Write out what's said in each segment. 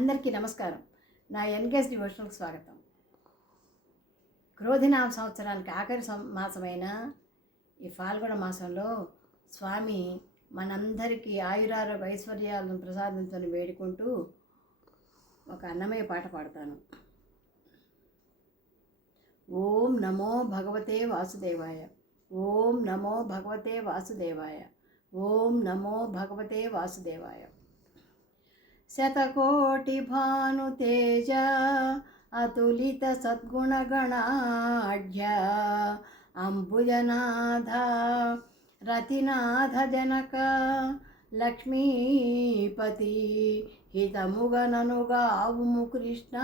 అందరికీ నమస్కారం. నా ఎన్గేజ్ డివోషనల్కి స్వాగతం. క్రోధినామ సంవత్సరానికి ఆఖరి మాసమైన ఈ ఫాల్గుణ మాసంలో స్వామి మనందరికీ ఆయురారోగ్య ఐశ్వర్యాలను ప్రసాదించని వేడుకుంటూ ఒక అన్నమయ్య పాట పాడతాను. ఓం నమో భగవతే వాసుదేవాయ, ఓం నమో భగవతే వాసుదేవాయ, ఓం నమో భగవతే వాసుదేవాయ. శతకోటి భానుతేజ అతులిత సద్గుణగణాఢ్య అంబుజనాథ రతినాథ జనక లక్ష్మీపతి హితముగననుగావుము కృష్ణ.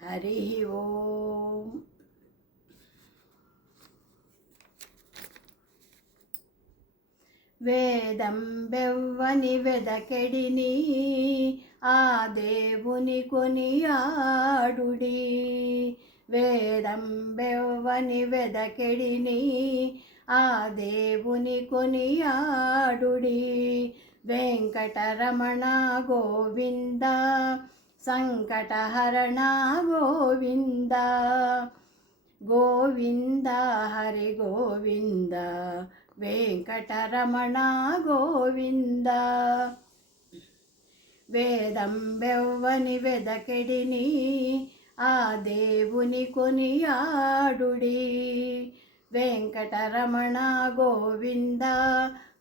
హరి ఓం. వేదం బెవ్వని వెదకెడిని ఆ దేవుని కొనియాడుడి. వేదం బెవ్వని వెదకెడిని ఆ దేవుని కొనియాడుడి. వెంకటరమణ గోవింద సంకటహరణ గోవింద, గోవింద హరి గోవింద వెంకటరమణ గోవింద. వేదం బెవ్వని వెదకెడిని ఆ దేవుని కొనియాడుడి. వెంకటరమణ గోవింద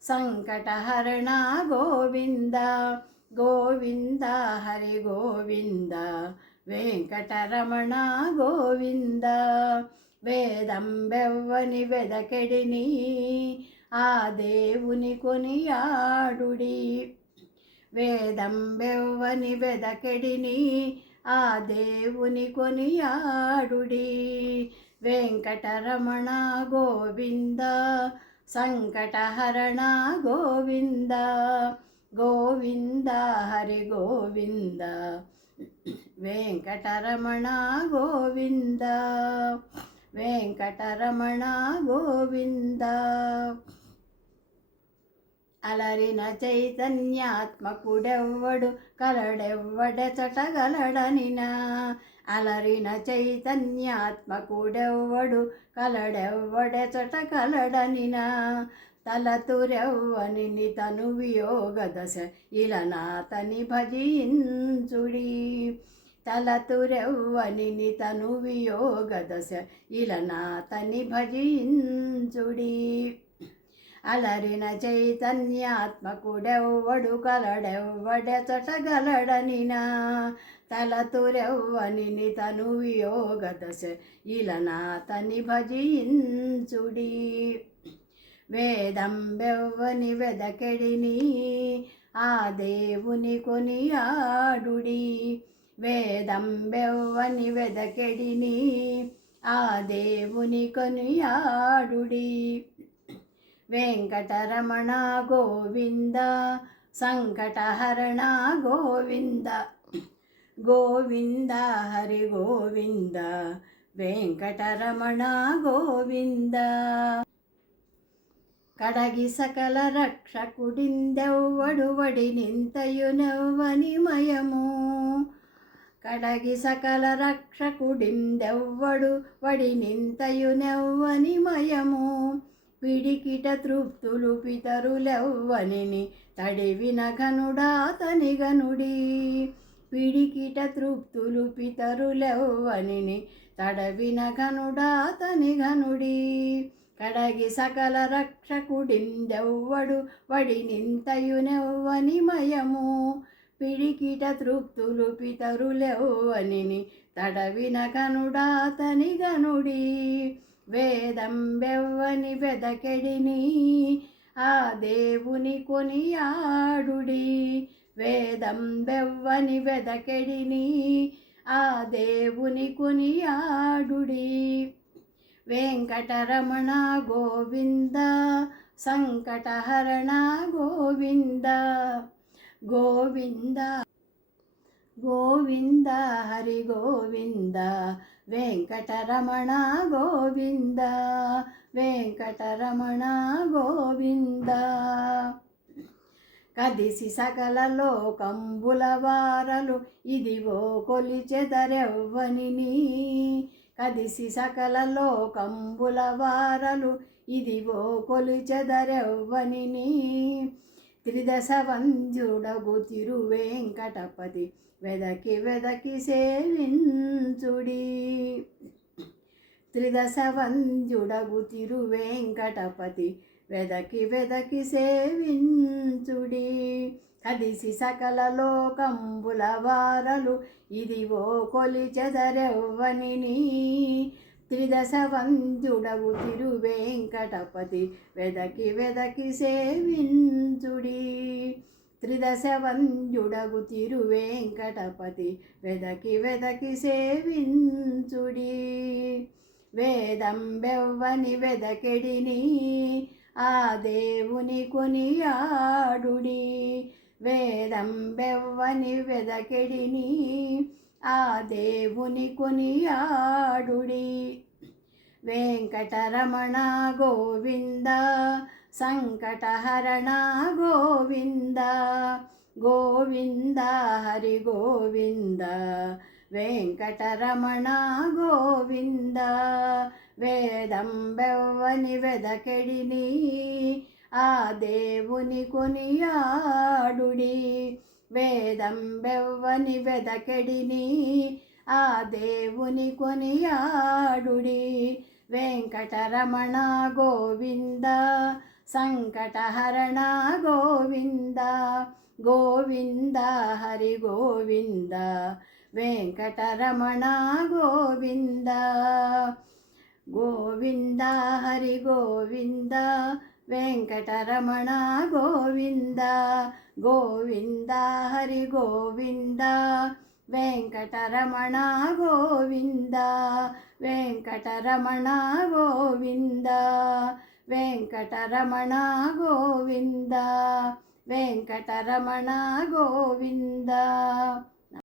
సంకటహరణ గోవింద, గోవింద హరి గోవింద వెంకటరమణ గోవింద. వేదం బెవ్వని వెదకెడిని ఆ దేవుని కొనియాడుడి. వేదం బెవ్వని వెదకెడిని ఆ దేవుని కొనియాడుడి. వెంకటరమణ గోవింద సంకటహరణ గోవింద, గోవింద హరి గోవింద వెంకటరమణ గోవింద, వెంకటరమణ గోవింద. అలరిన చైతన్యాత్మకుడెవ్వడు కలడెవ్వడెచటగలడనినా. అలరిన చైతన్యాత్మకుడెవ్వడు కలడెవ్వడెచటగలడనినా. తలతురెవ్వని తను వియోగ దశ ఇలనాతని భజించుడి. తలతురెవ్వని తను వియోగ దశ ఇలనాతని భజించుడి. అలరిన చైతన్యాత్మకుడెవ్వడు కలడెవ్వడెచటగలడనినా. తలతురెవ్వని తను వియోగ దశ ఇలనాతని భజించుడి. వేదం బెవ్వని వెదకెడిని ఆ దేవుని కొనియాడుడి. వేదం బెవ్వని వెదకెడిని ఆ దేవుని కొనియాడుడి. వెంకటరమణ గోవింద సంకటహరణ గోవింద, గోవింద హరి గోవింద వెంకటరమణ గోవింద. కడగి సకల రక్షకుడిందెవ్వడు వడినింతయునెవ్వని మయము. కడగి సకల రక్షకుడిందెవ్వడు వడినింతయునెవ్వని మయము. పిడికిట తృప్తులు పితరులెవ్వనిని తడివిన ఘనుడాతని గనుడి. పిడికిట తృప్తులు పితరులెవ్వనిని తడవిన ఘనుడాతని గనుడి. కడగి సకల రక్షకుడిందెవ్వడు వడినింతయునెవ్వని మయము. పిడికిట తృప్తులు పితరులెవ్వనిని తడవిన ఘనుడాతని గనుడి. వేదం బెవ్వని వెదకెడిని ఆ దేవుని కొనియాడుడి. వేదం బెవ్వని వెదకెడిని ఆ దేవుని కొనియాడుడి. వెంకటరమణ గోవింద సంకటహరణ గోవింద, గోవింద గోవింద హరి గోవింద వెంకటరమణ గోవింద, వెంకటరమణ గోవింద. కదిసి సకల లోకంబుల వారలు ఇదిగో కొలిచెదరెవ్వనిని. కదిసి సకల లోకంబుల వారలు ఇదిగో కొలిచెదరెవ్వనిని. త్రిదశ వంద్యుడగు తిరువేంకటపతి వెదకి వెదకి సేవించుడి. త్రిదశ వంద్యుడగు తిరువేంకటపతి వెదకి వెదకి సేవించుడి. కదిసి సకల లోకంబుల వారలు ఇదివో కొలిచెదరెవ్వనిని. త్రిదశ వంద్యుడగు తిరువేంకటపతి వెదకి వెదకి సేవించుడి. త్రిదశ వంద్యుడగు తిరువేంకటపతి వెదకి వెదకి సేవించుడి. వేదం బెవ్వని వెదకెడిని ఆ దేవుని కొనియాడుడి. వేదం బెవ్వని వెదకెడిని ఆ దేవుని కొనియాడుడి. వెంకటరమణ గోవింద సంకటహరణ గోవింద. గోవింద హరి గోవింద వెంకటరమణ గోవింద. వేదం బెవ్వని వెదకెడిని ఆ దేవుని కొనియాడుడి. వేదం బెవ్వని వెదకెడిని ఆ దేవుని కొనియాడుడి. వెంకటరమణ గోవింద సంకటహరణ గోవింద. గోవింద హరి గోవింద వెంకటరమణ గోవింద. గోవింద హరి గోవింద వెంకటరమణ గోవింద. గోవింద హరి గోవింద వెంకటరమణ గోవింద. వెంకటరమణ గోవింద వెంకటరమణ గోవింద వెంకటరమణ గోవింద.